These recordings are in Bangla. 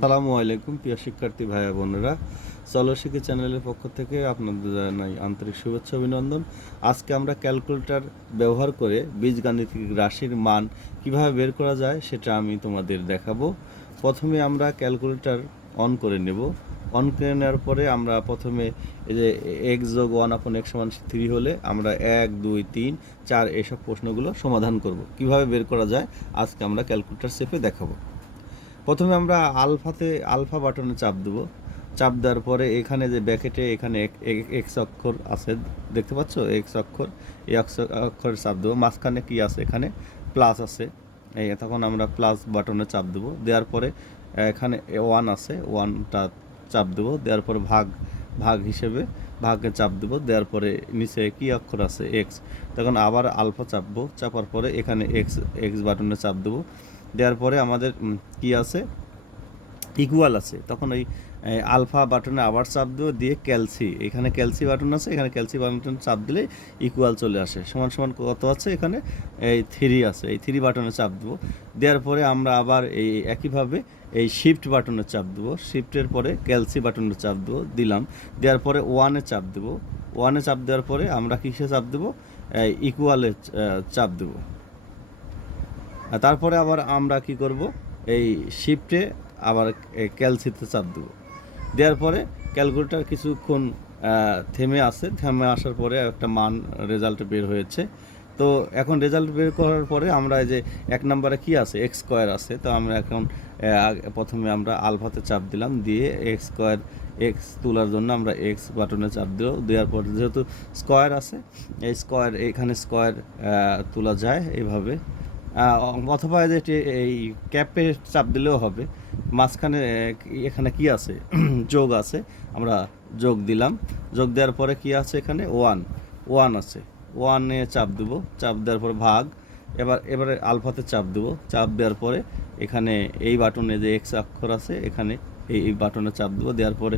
সালামু আলাইকুম, প্রিয় শিক্ষার্থী ভাইয়া বোনেরা। চলো শিখি চ্যানেলের পক্ষ থেকে আপনাদের জানাই আন্তরিক শুভেচ্ছা, অভিনন্দন। আজকে আমরা ক্যালকুলেটর ব্যবহার করে বীজগাণিতিক রাশির মান কীভাবে বের করা যায় সেটা আমি তোমাদের দেখাবো। প্রথমে আমরা ক্যালকুলেটর অন করে নেব। অন করে নেওয়ার পরে আমরা প্রথমে এই যে এক্স যোগ ওয়ান আপন এক সমান থ্রি হলে আমরা এক, দুই, তিন, চার এসব প্রশ্নগুলো সমাধান করব। কীভাবে বের করা যায় আজকে আমরা ক্যালকুলেটর চেপে দেখাবো। প্রথমে আমরা আলফাতে, আলফা বাটনে চাপ দেবো। চাপ দেওয়ার পরে এখানে যে ব্যাকেটে এখানে এক- এক- এক্স অক্ষর আছে, দেখতে পাচ্ছ? এক্স অক্ষর, এই অক্ষ- অক্ষরে চাপ দেবো। মাঝখানে কি আছে এখানে? প্লাস আছে। এই তখন আমরা প্লাস বাটনে চাপ দেবো। দেওয়ার পরে এখানে ওয়ান আছে, ওয়ানটা চাপ দেবো। দেওয়ার পরে ভাগ ভাগ হিসেবে ভাগে চাপ দেবো। দেওয়ার পরে নিচে কি অক্ষর আছে? এক্স। তখন আবার আলফা চাপবো। চাপার পরে এখানে এক্স এক্স বাটনে চাপ দেবো। দেওয়ার পরে আমাদের কি আছে? ইকুয়াল আছে। তখন ওই আলফা বাটনে আবার চাপ দেবো, দিয়ে ক্যালসি এখানে ক্যালসি বাটন আছে, এখানে ক্যালসি বাটন চাপ দিলে ইকুয়াল চলে আসে। সমান সমান কত আছে এখানে? এই থ্রি আছে। এই থ্রি বাটনে চাপ দেবো। দেওয়ার পরে আমরা আবার এই একইভাবে এই শিফট বাটনে চাপ দেবো। শিফটের পরে ক্যালসি বাটনে চাপ দেবো, দিলাম। দেওয়ার পরে ওয়ানে চাপ দেবো। ওয়ানে চাপ দেওয়ার পরে আমরা কিসে চাপ দেবো? ইকুয়ালে চাপ দেবো। তারপরে আবার আমরা কি করব? এই শিফটে আবার ক্যালসিতে চাপ দেবো। দেওয়ার পরে ক্যালকুলেটার কিছুক্ষণ থেমে আসে থেমে আসার পরে একটা মান রেজাল্ট বের হয়েছে। তো এখন রেজাল্ট বের করার পরে আমরা যে এক নম্বরে কি আছে? এক্স স্কোয়ার আছে। তো আমরা এখন প্রথমে আমরা আলফাতে চাপ দিলাম। দিয়ে এক্স স্কোয়ার এক্স তোলার জন্য আমরা এক্স বাটনে চাপ দিল দেওয়ার পর যেহেতু স্কোয়ার আছে এই স্কোয়ার এখানে স্কোয়ার তোলা যায় এইভাবে। আহ, অথবা যে এই ক্যাপে চাপ দিলেও হবে। মাঝখানে এখানে কি আছে? যোগ আছে। আমরা যোগ দিলাম। যোগ দেওয়ার পরে কি আছে এখানে? ওয়ান। ওয়ান আছে। ওয়ানে চাপ দেবো। চাপ দেওয়ার পর ভাগ। এবার, এবারে আলফাতে চাপ দেবো। চাপ দেওয়ার পরে এখানে এই বাটনে যে এক্স অক্ষর আছে, এখানে এই এই বাটনে চাপ দেবো। দেওয়ার পরে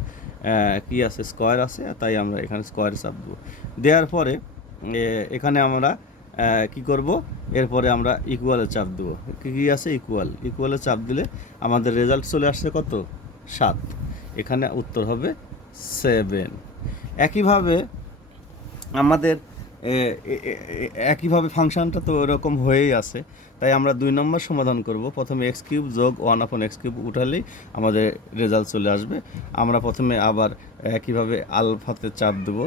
কি আছে? স্কোয়ার আছে। তাই আমরা এখানে স্কোয়ারে চাপ দেবো। দেওয়ার পরে এখানে আমরা কি করব? এরপরে আমরা ইকুয়ালে চাপ দেবো। কী, কি আছে? ইকুয়াল ইকুয়ালে চাপ দিলে আমাদের রেজাল্ট চলে আসছে কত? সাত। এখানে উত্তর হবে সেভেন একইভাবে আমাদের একইভাবে ফাংশনটা তো ওরকম হয়েই আছে। তাই আমরা দুই নম্বর সমাধান করব। প্রথমে এক্স কিউব যোগ ওয়ান আপন এক্স কিউব উঠালেই আমাদের রেজাল্ট চলে আসবে। আমরা প্রথমে আবার একইভাবে আলফাতে চাপ দেবো।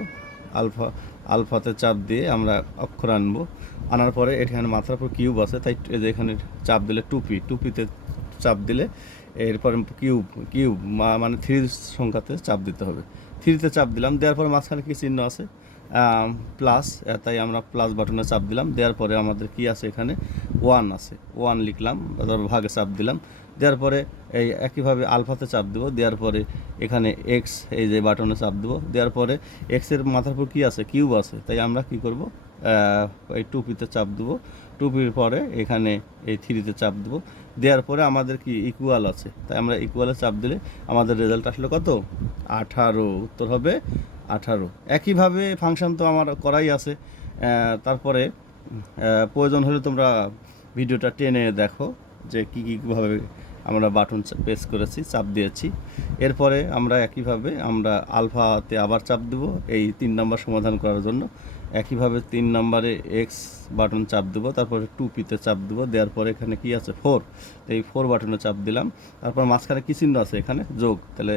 আলফা, আলফাতে চাপ দিয়ে আমরা অক্ষর আনব। আনার পরে এখানে মাথার উপর কিউব আছে, তাই যে এখানে চাপ দিলে টুপি, টুপিতে চাপ দিলে এরপরে কিউব কিউব মানে থ্রি সংখ্যাতে চাপ দিতে হবে। থ্রিতে চাপ দিলাম, দেওয়ার পরে মাঝখানে কি চিহ্ন আছে? প্লাস তাই আমরা প্লাস বাটনে চাপ দিলাম। দেওয়ার পরে আমাদের কি আছে এখানে? ওয়ান আছে। ওয়ান লিখলাম, তারপর ভাগে চাপ দিলাম। দেওয়ার পরে এই একইভাবে আলফাতে চাপ দেবো। দেওয়ার পরে এখানে এক্স এই যে বাটনে চাপ দেবো। দেওয়ার পরে এক্সের মাথার উপর কী আছে? কিউব আছে। তাই আমরা কি করব? এই টুপিতে চাপ দেবো। টুপির পরে এখানে এই থ্রিতে চাপ দেবো। দেওয়ার পরে আমাদের কি ইকুয়াল আছে? তাই আমরা ইকুয়ালে চাপ দিলে আমাদের রেজাল্ট আসলে কত? আঠারো। উত্তর হবে আঠারো। একইভাবে ফাংশন তো আমার করাই আছে। তারপরে প্রয়োজন হলে তোমরা ভিডিওটা টেনে দেখো যে কী কীভাবে আমরা বাটন প্রেস করেছি, চাপ দিয়েছি। এরপরে আমরা একইভাবে আমরা আলফাতে আবার চাপ দেবো, এই তিন নম্বর সমাধান করার জন্য। একইভাবে তিন নম্বরে এক্স বাটন চাপ দেবো, তারপরে টু পিতে চাপ দেবো, দেওয়ার পরে এখানে কি আছে? ফোর এই ফোর বাটনে চাপ দিলাম। তারপর মাঝখানে কী চিহ্ন আছে এখানে? যোগ। তাহলে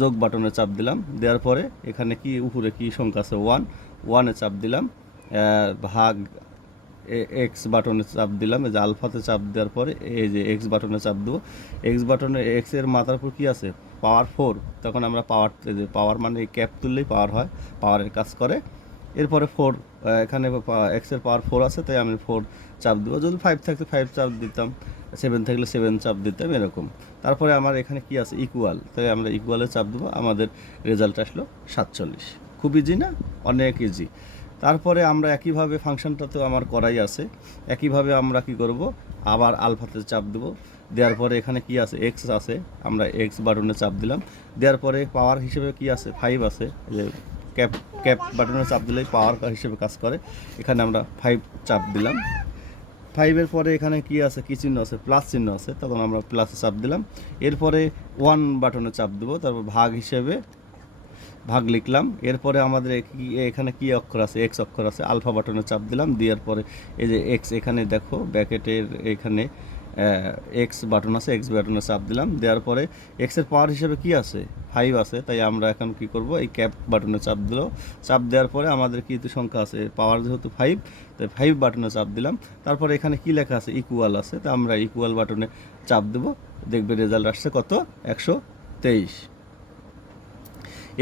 যোগ বাটনে চাপ দিলাম। দেওয়ার পরে এখানে কি, উপরে কি সংখ্যা আছে? ওয়ান ওয়ানে চাপ দিলাম। ভাগ এক্স বাটনে চাপ দিলাম। এই যে আলফাতে চাপ দেওয়ার পরে এই যে এক্স বাটনে চাপ দেবো। এক্স বাটনে এক্সের মাথার উপর কী আছে? পাওয়ার ফোর তখন আমরা পাওয়ার পাওয়ার মানে ক্যাপ তুললেই পাওয়ার হয়। পাওয়ারের কাজ করে। এরপরে ফোর এখানে এক্সের পাওয়ার ফোর আছে, তাই আমি ফোর চাপ দেবো। যদি ফাইভ থাকতে ফাইভ চাপ দিতাম সেভেন থাকলে সেভেন চাপ দিতাম, এরকম। তারপরে আমার এখানে কি আছে? ইকুয়াল তাই আমরা ইকুয়ালে চাপ দেবো, আমাদের রেজাল্ট আসলো সাতচল্লিশ। খুব ইজি না? অনেক ইজি তারপরে আমরা একইভাবে ফাংশনটা তো আমার করাই আছে। একইভাবে আমরা কি করব? আবার আলফাতে চাপ দেবো। দেওয়ার পরে এখানে কি আছে? এক্স আছে। আমরা এক্স বাটনে চাপ দিলাম। দেওয়ার পরে পাওয়ার হিসেবে কি আছে? ফাইভ আছে। ক্যাপ ক্যাপ বাটনে চাপ দিলেই পাওয়ার হিসেবে কাজ করে। এখানে আমরা ফাইভ চাপ দিলাম। ফাইভের পরে এখানে কি আছে? কি চিহ্ন আছে? প্লাস চিহ্ন আছে, তখন আমরা প্লাসে চাপ দিলাম। এরপরে ওয়ান বাটনে চাপ দেবো, তারপর ভাগ হিসেবে ভাগ লিখলাম। এরপরে আমাদের এখানে কি অক্ষর আছে? এক্স অক্ষর আছে আলফা বাটনে চাপ দিলাম। দেওয়ার পরে এই যে এক্স এখানে দেখো ব্যাকেটের এখানে এক্স বাটন আছে এক্স বাটনে চাপ দিলাম। দেওয়ার পরে এক্সের পাওয়ার হিসেবে কি আছে? ফাইভ আছে, তাই আমরা এখন কি করব? এই ক্যাপ বাটনে চাপ দিল। চাপ দেওয়ার পরে আমাদের কি সংখ্যা আছে? পাওয়ার যেহেতু ফাইভ তাই ফাইভ বাটনে চাপ দিলাম। তারপরে এখানে কি লেখা আছে? ইকুয়াল আছে, তা আমরা ইকুয়াল বাটনে চাপ দেব। দেখবে রেজাল্ট আসছে কত? একশো তেইশ।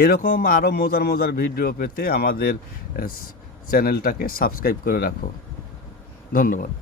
এরকম আরও মজার মজার ভিডিও পেতে আমাদের চ্যানেলটাকে সাবস্ক্রাইব করে রাখো। ধন্যবাদ।